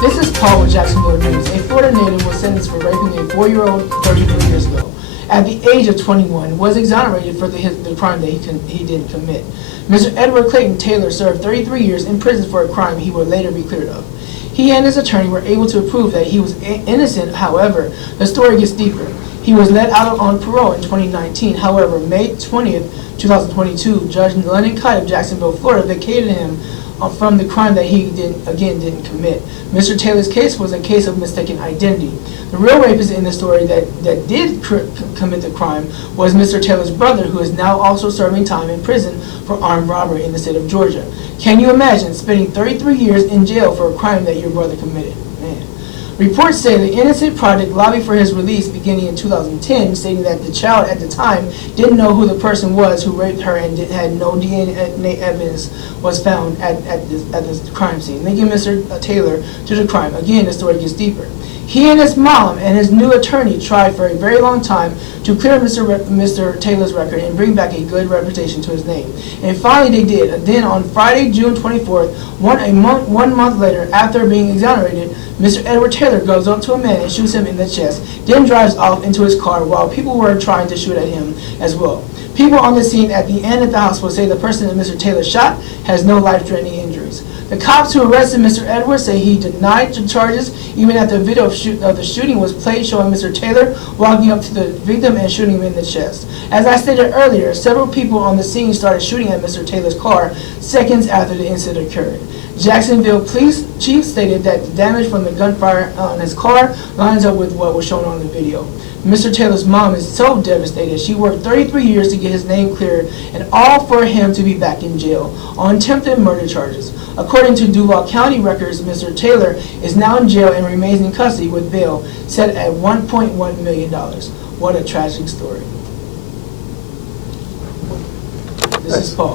This is Paul with Jacksonville News. A Florida native was sentenced for raping a 4-year-old 33 years ago. At the age of 21, was exonerated for the crime that he didn't commit. Mr. Edward Clayton Taylor served 33 years in prison for a crime he would later be cleared of. He and his attorney were able to prove that he was innocent. However, the story gets deeper. He was let out on parole in 2019. However, May 20th, 2022, Judge Lennon Kite of Jacksonville, Florida, vacated him from the crime that he didn't commit. Mr. Taylor's case was a case of mistaken identity. The real rapist in the story that did commit the crime was Mr. Taylor's brother, who is now also serving time in prison for armed robbery in the state of Georgia. Can you imagine spending 33 years in jail for a crime that your brother committed? Man. Reports say the Innocent Project lobbied for his release beginning in 2010, stating that the child at the time didn't know who the person was who raped her and had no DNA evidence was found at the crime scene, linking Mr. Taylor to the crime. Again, the story gets deeper. He and his mom and his new attorney tried for a very long time to clear Mr. Taylor's record and bring back a good reputation to his name. And finally they did. Then on Friday, June 24th, one month later, after being exonerated, Mr. Edward Taylor goes up to a man and shoots him in the chest, then drives off into his car while people were trying to shoot at him as well. People on the scene at the end at the hospital say the person that Mr. Taylor shot has no life-threatening injuries. The cops who arrested Mr. Edwards say he denied the charges, even after the video of the shooting was played showing Mr. Taylor walking up to the victim and shooting him in the chest. As I stated earlier, several people on the scene started shooting at Mr. Taylor's car seconds after the incident occurred. Jacksonville police chief stated that the damage from the gunfire on his car lines up with what was shown on the video. Mr. Taylor's mom is so devastated. She worked 33 years to get his name cleared, and all for him to be back in jail on attempted murder charges. According to Duval County records, Mr. Taylor is now in jail and remains in custody with bail set at $1.1 million. What a tragic story. This is Paul.